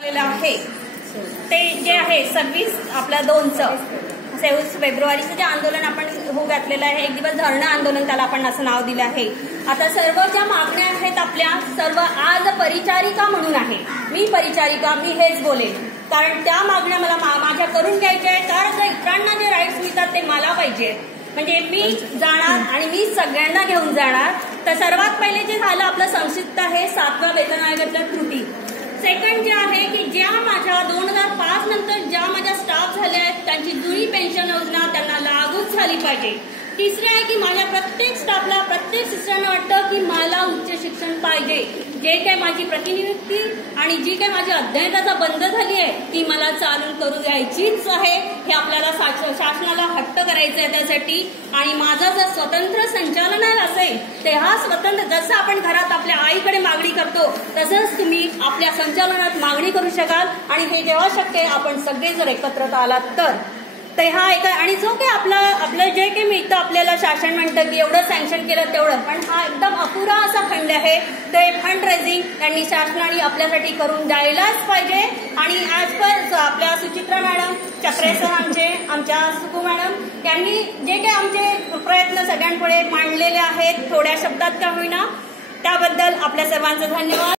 आहे ते जे आहे 26 आपल्या 2चं 26 फेब्रुवारीचं जे आंदोलन आपण हो घातलेलं आहे, एक दिवस धरणं आंदोलन त्याला आपण असं नाव दिलं आहे. आता सर्व ज्या मागण्या आहेत आपल्या सर्व आज परिचारिका म्हणून आहे. मी परिचारिका, मी हेच बोलेन, कारण त्या मागण्या मला माझ्या करून घ्यायच्या आहेत. कारण इतरांना जे राईट्स मिळतात ते मला पाहिजे. म्हणजे मी जाणार आणि मी सगळ्यांना घेऊन जाणार. तर सर्वात पहिले जे झालं आपलं संक्षिप्त आहे 7व्या वेतन आयोगातल्या त्रुटी. सेकंड जे आहे की ज्या माझ्या 2005 नंतर ज्या माझ्या स्टाफ झाल्या आहेत त्यांची जुनी पेन्शन योजना त्यांना लागूच झाली पाहिजे. तिसरे आहे की माझ्या प्रत्येक स्टाफला प्रत्येक सिस्टरना वाटतं की मला उच्च शिक्षण पाहिजे. जे काही माझी प्रतिनियुक्ती आणि जी काही माझी अध्ययनता बंद झाली आहे ती मला चालून करू द्यायचीच आहे. हे आपल्याला शासनाला हट्ट करायचं आहे त्यासाठी. आणि माझं जर स्वतंत्र संचालन असेल तेव्हा स्वतंत्र जसं आपण घरात आपल्या आईकडे मागणी करतो तसंच तुम्ही आपल्या संचालनात मागणी करू शकाल. आणि हे जेव्हा शक्य आहे आपण सगळे जर एकत्र आलात तर हा एक. आणि जो काही आपलं जे काही मिळतं आपल्याला शासन म्हणतं की एवढं सँक्शन केलं तेवढं, पण हा एकदम अपुरा असा फंड आहे. ते फंड रेझिंग त्यांनी शासनाने आपल्यासाठी करून द्यायलाच पाहिजे. आणि ॲज पर आपल्या सुचित्रा मॅडम चक्रेसर आमच्या सुकू मॅडम यांनी जे काही आमचे प्रयत्न सगळ्यांपुढे मांडलेले आहेत थोड्या शब्दात का होईना त्याबद्दल आपल्या सर्वांचं धन्यवाद.